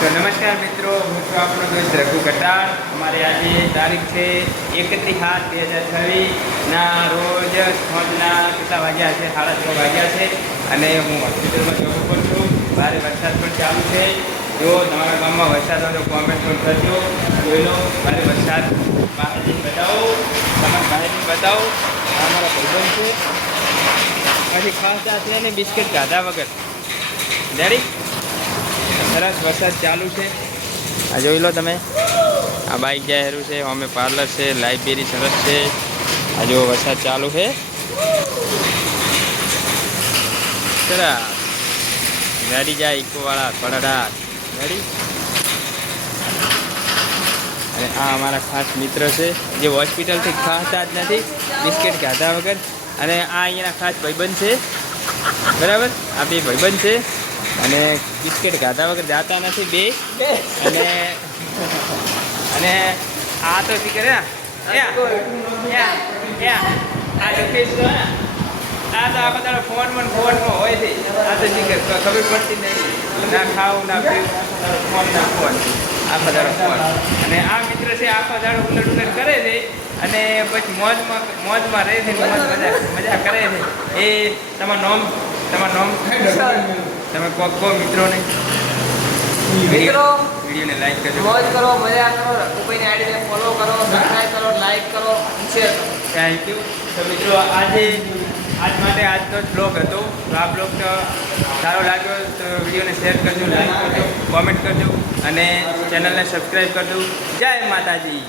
તો નમસ્કાર મિત્રો, હું છું આપણો દોસ્ત રઘુ કટાર. અમારે આજે તારીખ છે 31/7/2026ના રોજ સાંજના કેટલા વાગ્યા છે? 6:30 વાગ્યા છે અને હું હોસ્પિટલમાં જોબ પર છું. ભારે વરસાદ પણ ચાલુ છે. જો તમારા ગામમાં વરસાદ હોય તો કોમેન્ટ પણ કરજો. જોઈ લો ભારે વરસાદ. બહાર જઈને બતાવો, તમારે બહાર જઈને બતાવો. આ અમારા ભાઈબંધ છે. પછી ખાસ ચા છે ને બિસ્કિટ ખાધા વગર ડેડી. સરસ વરસાદ ચાલુ છે. આ જોઈ લો તમે, આ બાઇક જાહેરું છે, અમે પાર્લર છે, લાઇબ્રેરી સરસ છે. આ જો વરસાદ ચાલુ છે. સરસ ગાડી જાય ઇકોવાળા પડડા ગાડી. અને આ અમારા ખાસ મિત્ર છે જે હોસ્પિટલથી ખાતા જ નથી બિસ્કિટ ખાધા વગર. અને આ અહીંયાના ખાસ ભાઈબંધ છે, બરાબર. આ બે ભાઈબંધ છે અને બિસ્કિટ ખાધા વગર જાતા નથી બે. અને આ તો શી કરે આ લોકેશ આ તો આખો તારો ફોનમાં હોય છે. આ તો શી ખબર પડતી નહીં. ના ખાવું ના પીવું, ફોન ના ફોન, આખો તારો ફોન. અને આ મિત્ર છે આખો દાડો ઉલટ કરે છે અને પછી મોજમાં રહે છે, મજા કરે છે. એ તમારું નામ તમે કહો મિત્રોને. વિડીયોને લાઈક કરજો, મોજ કરો, મજા કરો. રઘુભાઈની આઈડીને ફોલો કરો, સબસ્ક્રાઈબ કરો, લાઈક કરો, શેર કરો. Thank you. તો મિત્રો આજ માટે આજનો જ બ્લોગ હતો. તો આ બ્લોગ સારો લાગ્યો તો વિડીયોને શેર કરજો, લાઈક કરજો, કોમેન્ટ કરજો અને ચેનલને સબસ્ક્રાઈબ કરજો. જય માતાજી.